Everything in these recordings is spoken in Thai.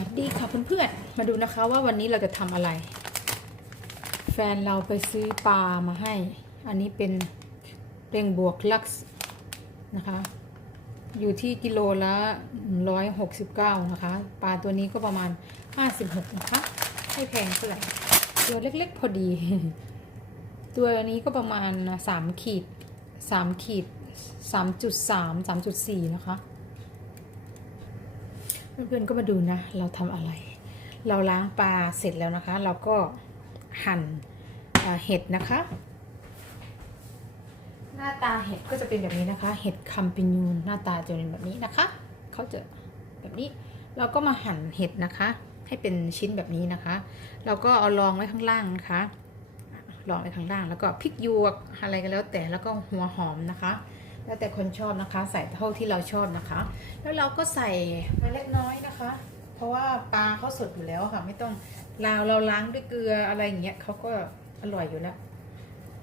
วัสดีค่ะเพื่อนๆ มาดูนะคะว่าวันนี้เราจะทำอะไร แฟนเราไปซื้อปลามาให้ อันนี้เป็นเปลงบวกลักซ์นะคะ อยู่ที่กิโลละ169นะคะ ปลาตัวนี้ก็ประมาณ56นะคะไม่แพงเท่าไหร่ ตัวเล็กๆพอดี ตัวนี้ก็ประมาณ3ขีด3ขีด3.3 3.4นะคะ เพื่อนๆก็มาดูนะ เราทำอะไร เราล้างปลาเสร็จแล้วนะคะ เราก็หั่นเห็ดนะคะ หน้าตาเห็ดก็จะเป็นแบบนี้นะคะ เห็ดคัมปิญูนหน้าตาจะเป็นแบบนี้นะคะ เขาจะแบบนี้ เราก็มาหั่นเห็ดนะคะ ให้เป็นชิ้นแบบนี้นะคะ เราก็เอารองไว้ข้างล่างนะคะรองไว้ข้างล่าง แล้วก็พริกหยวกอะไรก็แล้วแต่แล้วก็หัวหอมนะคะ แล้วแต่คนชอบนะคะ ใส่เท่าที่เราชอบนะคะ แล้วเราก็ใส่มาเล็กน้อยนะคะ เพราะว่าปลาเขาสดอยู่แล้วค่ะ ไม่ต้องลาวเราล้างด้วยเกลืออะไรอย่างเงี้ยเขาก็อร่อยอยู่แล้ว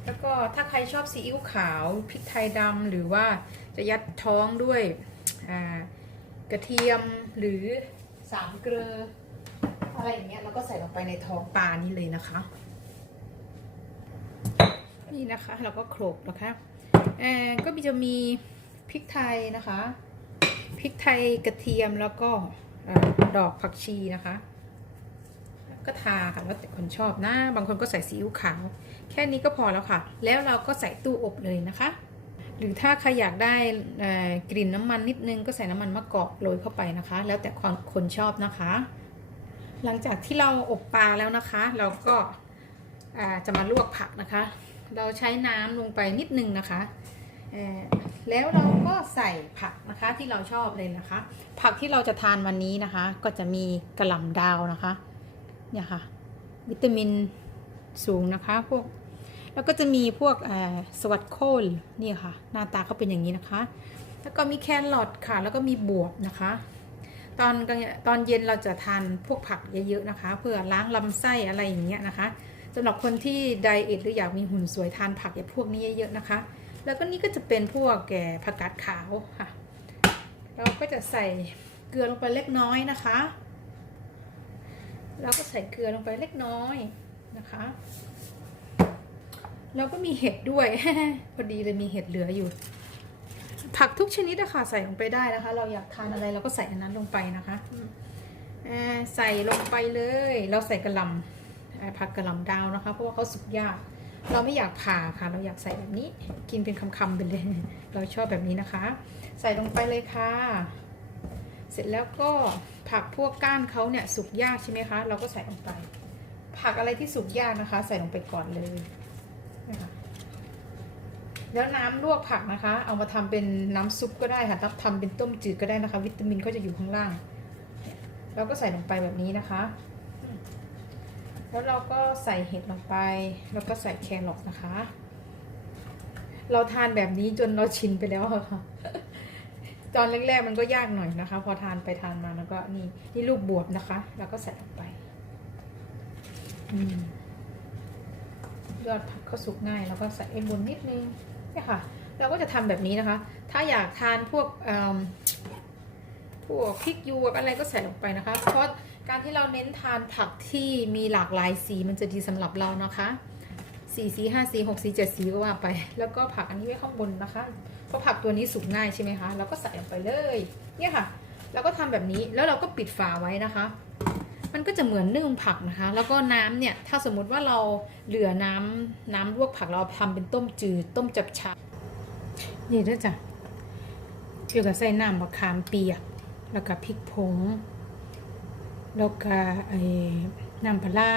แล้วก็ถ้าใครชอบซีอิ๊วขาวพริกไทยดำหรือว่าจะยัดท้องด้วยกระเทียมหรือสามเกลืออะไรอย่างเงี้ยเราก็ใส่ลงไปในท้องปลานี่เลยนะคะ นี่นะคะเราก็โขลกนะคะ ก็มีจะมีพริกไทยนะคะพริกไทยกระเทียมแล้วก็อดอกผักชีนะคะ ก็ทาค่ะแล้วแต่คนชอบนะ บางคนก็ใส่ซีอิ๊วขาว แค่นี้ก็พอแล้วค่ะ แล้วเราก็ใส่ตู้อบเลยนะคะ หรือถ้าใครอยากได้กลิ่นน้ำมันนิดนึงก็ใส่น้ำมันมะกอกโรยเข้าไปนะคะ แล้วแต่ความคนชอบนะคะ หลังจากที่เราอบปลาแล้วนะคะ เราก็จะมาลวกผักนะคะ เราใช้น้ำลงไปนิดนึงนะคะแล้วเราก็ใส่ผักนะคะที่เราชอบเลยนะคะ ผักที่เราจะทานวันนี้นะคะ ก็จะมีกระหล่ำดาวนะคะเนี่ยค่ะ วิตามินสูงนะคะพวกแล้วก็จะมีพวกสวัสดโคลนี่ค่ะ หน้าตาเขาเป็นอย่างนี้นะคะ แล้วก็มีแครอทค่ะ แล้วก็มีบวบนะคะ ตอนกลางตอนเย็นเราจะทานพวกผักเยอะๆนะคะ เพื่อล้างลำไส้อะไรอย่างเงี้ยนะคะ สำหรับคนที่ไดเอทหรืออยากมีหุ่นสวยทานผักอย่างพวกนี้เยอะๆนะคะ แล้วก็นี่ก็จะเป็นพวกแก่ผักกาดขาวค่ะ เราก็จะใส่เกลือลงไปเล็กน้อยนะคะเราก็ใส่เกลือลงไปเล็กน้อยนะคะแล้วก็มีเห็ดด้วย พอดีเลยมีเห็ดเหลืออยู่ ผักทุกชนิดอะค่ะใส่ลงไปได้นะคะ เราอยากทานอะไรเราก็ใส่อันนั้นลงไปนะคะใส่ลงไปเลย เราใส่กระหลำอ่า ผักกระหลำดาวนะคะ เพราะว่าเขาสุกยาก เราไม่อยากผ่าค่ะ เราอยากใส่แบบนี้ กินเป็นคำๆไปเลย เราชอบแบบนี้นะคะ ใส่ลงไปเลยค่ะ เสร็จแล้วก็ผักพวกก้านเขาเนี่ยสุกยากใช่ไหมคะ เราก็ใส่ลงไป ผักอะไรที่สุกยากนะคะ ใส่ลงไปก่อนเลยนะคะแล้วน้ำลวกผักนะคะ เอามาทำเป็นน้ำซุปก็ได้ค่ะทำเป็นต้มจืดก็ได้นะคะ วิตามินก็จะอยู่ข้างล่าง เราก็ใส่ลงไปแบบนี้นะคะ แล้วเราก็ใส่เห็ดลงไป แล้วก็ใส่แครอทนะคะ เราทานแบบนี้จนเราชินไปแล้วค่ะตอนแรกๆมันก็ยากหน่อยนะคะ พอทานไปทานมาแล้วก็นี่นี่ลูกบวบนะคะ แล้วก็ใส่ลงไปอยอดผักก็สุกง่าย แล้วก็ใส่ไอ้บนนิดนึงเนี่ยค่ะ เราก็จะทำแบบนี้นะคะ ถ้าอยากทานพวกพวกพริกยวกอะไรก็ใส่ลงไปนะคะ เพราะ การที่เราเน้นทานผักที่มีหลากหลายสีมันจะดีสำหรับเรานะคะสีสีห้าสีหกสีเจ็ดสีก็ว่าไป แล้วก็ผักอันนี้ไว้ข้างบนนะคะ เพราะผักตัวนี้สุกง่ายใช่ไหมคะเราก็ใส่ลงไปเลยเนี่ยค่ะแล้วก็ทำแบบนี้แล้วเราก็ปิดฝาไว้นะคะ มันก็จะเหมือนนึ่งผักนะคะ แล้วก็น้ำเนี่ยถ้าสมมุติว่าเราเหลือน้ำน้ำลวกผักเราทำเป็นต้มจืดต้มจับชานี่ด้วยจ้ะเกี่ยวกับใส่น้ำมะขามเปียกแล้วก็พริกผง แล้วก็ไอ้น้ำปลาร้า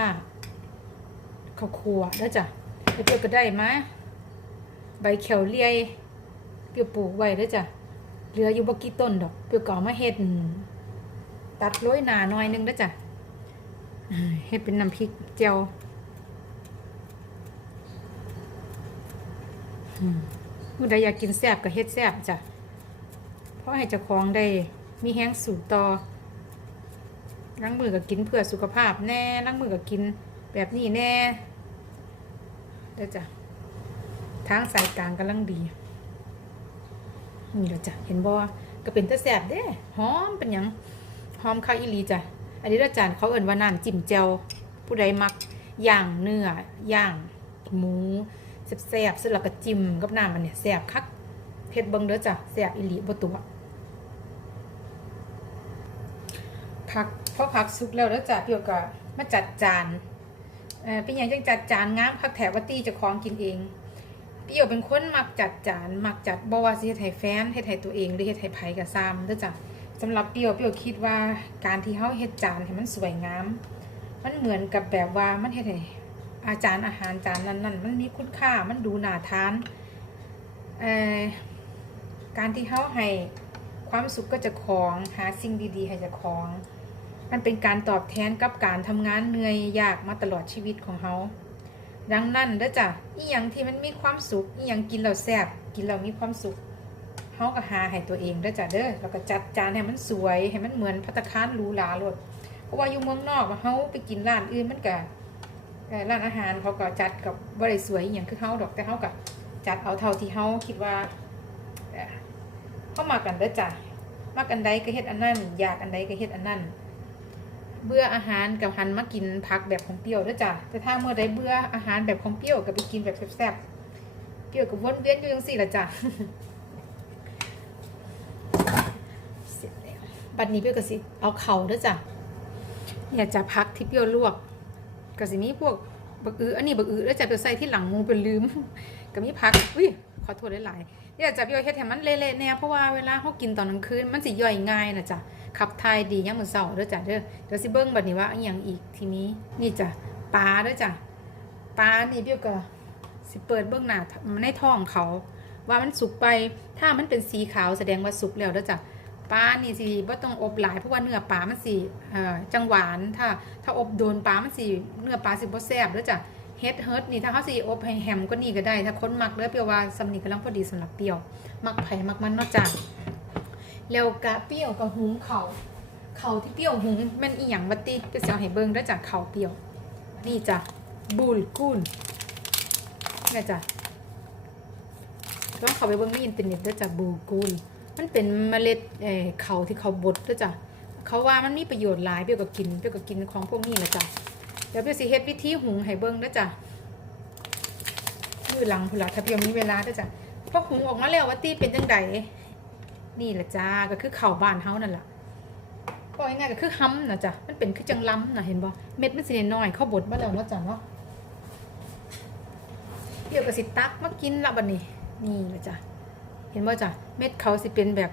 ข้าวคั่วแล้วจ้ะแล้วเกี่ยวก็ได้มาใบเขียวเลียยเปียวปลูกไว้เด้จ้ะเหลืออยู่บกี่ต้นดอกเปียวก็เอามาเฮ็ดตัดโรยหนาหน่อยนึงเด้จ้ะเฮ็ดเป็นน้ำพริกเจียวอืมผู้ใดอยากกินแซ่บก็เฮ็ดแซ่บจ้ะเพราะให้เจ้าของได้มีแห้งสูตรต่อ ล้างมือก็กินเพื่อสุขภาพแน่ล้างมือก็กินแบบนี้แน่เด้อจ้ะทางสายกลางกำลังดีนี่แหละจ้ะเห็นบ่ก็เป็นตะแสบเด้หอมเป็นยังหอมข้าวอีหลีจ้ะอันนี้อาจารย์เขาเอิ่นว่าน้ำจิ้มแจ่วผู้ใดมักย่างเนื้อย่างหมูแซ่บๆซึ่งเราก็จิ้มกับน้ำมันเนี่ยแซ่บคักเฮ็ดเบิงเด้อจ้ะแซ่บอีหลีบ่ตัว ผักพอผักสุกแล้วเด้อจ้ะเดี๋ยวก็มาจัดจานเออเป็นหยังจังจัดจานง้ามคักแถวว่าตี้จะคลองกินเองเปี้ยวเป็นคนมักจัดจานมักจัดบว่าสิเฮ็ดให้แฟนเฮ็ดให้ตัวเองหรือเฮ็ดให้ไผก็ซ้ำเด้อจ้ะสำหรับเปี้ยวเปี้ยวคิดว่าการที่เฮาเฮ็ดจานให้มันสวยงาม มันเหมือนกับแบบว่ามันเฮ็ดให้อาจารย์อาหารจานนั้นๆมันมีคุณค่ามันดูน่าทานเอ่อการที่เฮาให้ความสุขก็จะของหาสิ่งดีๆ ให้จะของ มันเป็นการตอบแทนกับการทำงานเหนื่อยยากมาตลอดชีวิตของเฮาดังนั้นเด้อจ้ะอีหยังที่มันมีความสุขอีหยังกินแล้วแซ่บกินแล้วมีความสุขเฮาก็หาให้ตัวเองเด้อจ้ะเด้อแล้วก็จัดจานให้มันสวยให้มันเหมือนภัตตาคารหรูหราลดเพราะว่าอยู่เมืองนอกเฮาไปกินร้านอื่นมันก็ร้านอาหารเขาก็จัดกับบ่ได้สวยอหย่างคือเฮาดอกแต่เฮาก็จัดเอาเท่าที่เฮาคิดว่าเอ่อเฮามากันเด้อจ้ะมากันใดก็เฮ็ดอันนั้นอยากอันใดก็เฮ็ดอันนั้น เบื่ออาหารกับหันมากินผักแบบของเปรี้ยวด้วยจ้ะแต่ถ้าเมื่อใดเบื่ออาหารแบบของเปรี้ยวก็ไปกินแบบแซ่บๆเปรี้ยวกับวนเวียนอยู่จังสี่ละจ้ะเสร็จแล้วบัดนี้เปรี้ยวก็สิเอาเข่าด้วยจ้ะเนี่ยจะพักที่เปรี้ยวลวกก็สิมีพวกบักอืออันนี้บักอือแล้วจะไปใส่ที่หลังมูเป็นลืมก็มีพักอุ้ย ขอโทษหลายๆเนี่ยจะเปรี้ยวเฮ็ดให้มันเละๆแน่เพราะว่าเวลาเขากินตอนกลางคืนมันสิย่อยง่ายนะจ้ะขับถ่ายดียังเหมือนเสาเด้อจ้ะเด้อเดี๋ยวสิเบิ้งบัดนี้ว่าอันหยังอีกทีนี้นี่จ้ะปลาเด้อจ้ะปลานี่เบี้ยวก็สิเปิดเบิ้งหน้าในท้องเขา ว่ามันสุกไปถ้ามันเป็นสีขาวแสดงว่าสุกแล้วเด้อจ้ะปลานี่สิบ่ต้องอบหลายเพราะว่าเนื้อปลามันสิจังหวานถ้าถ้าอบโดนปลามันสิเนื้อปลาสิบ่แซ่บเด้อจ้ะ เฮ็ดเฮิร์ดนี่ถ้าเขาสิอบให้แฮมก็นี่ก็ได้ ถ้าคนมักเด้อเปรียวว่าสำนีกำลังพอดีสำหรับเปรียว มักไผ่มักมันนาะจ้ะแล้วกะเปรี้ยวกับหุงเขาเขาที่เปรี้ยวหุงมันอีหยังบัตติก็จะเอาให้เบิงได้จากเขาเปรี้ยว นี่จ้ะบูลกุนนี่จ้ะต้องเขาไปเบิ่งในอินเทอร์เน็ตได้จากบูลกุนมันเป็นเมล็ดเอ่เขาที่เขาบดได้จ้ะเขาว่ามันมีประโยชน์หลายเปรี้ยวก็กินเปรี้ยวก็กินของพวกนี้แหละจ้ะ ดี๋ยวเปรี้ยวสิเฮ็ดวิธีหุงให้เบิ่งได้จ้ะมือหลังพุ่ละถ้าเพียวมีเวลาได้จ้ะพอหุงออกมาแล้วว่าตีเป็นจังไดนี่แหละจ้าก็คือเข่าบานเฮานั่นแหละก็ง่ายๆก็คือห้ำนะจ้ะมันเป็นคือจังล้ำนะเห็นบ่เม็ดมันสิน้อยเข้าบดมาแล้วนะจ้ะเนาะเดี๋ยวก็สิตักมากินละบัดนี้ นี่แหละจ้ะเห็นบ่จ้ะเม็ดเขาสิเป็นแบบ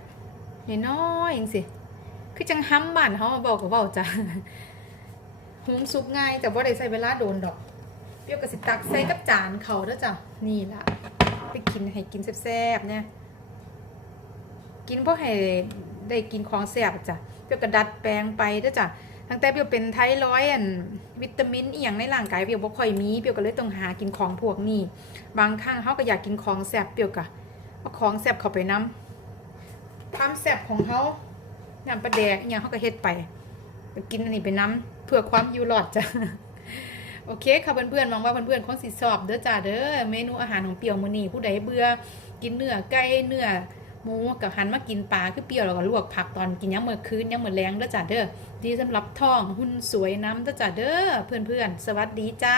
น้อยๆจังสิคือจังห้ำบานเฮาบอกก็เว้าจ้ะ หุงสุกง่ายแต่บ่ได้ใช้เวลาโดนดอก เปรี้ยวก็สิตักใส่กับจานเขาเด้อจ้ะนี่ล่ะไปกินให้กินแซ่บๆเนี่ยกินเพราะให้ได้กินของแซ่บจ้ะเปรี้ยวกระดัดแปลงไปเด้อจ้ะตั้งแต่เปรี้ยวเป็นไทรอยด์วิตามินอีหยังในร่างกายเปรี้ยวบ่ค่อยมีเปรี้ยวก็เลยต้องหากินของพวกนี้บางครั้งเฮาก็อยากกินของแซ่บเปรี้ยวก็เอาของแซ่บเข้าไปนํความแซ่บของเฮาน้ำปลาแดกอีหยังเฮาก็เฮ็ดไปไปกินอันนี้ไปนํ เพื่อความอยู่รอดจ้ะโอเคค่ะเพื่อนๆหวังว่าเพื่อนๆคงสิชอบเด้อจ้าเด้อเมนูอาหารของเปรี้ยวมื้อนี้ผู้ใดเบื่อกินเนื้อไก่เนื้อหมูกับหันมากินปลาคือเปรี้ยวแล้วก็ลวกผักตอนกินยามมื้อคืนยามมื้อแรงเด้อจ้าเด้อดีสำหรับท้องหุ่นสวยน้ำเด้อจ้าเด้อเพื่อนๆ สวัสดีจ้า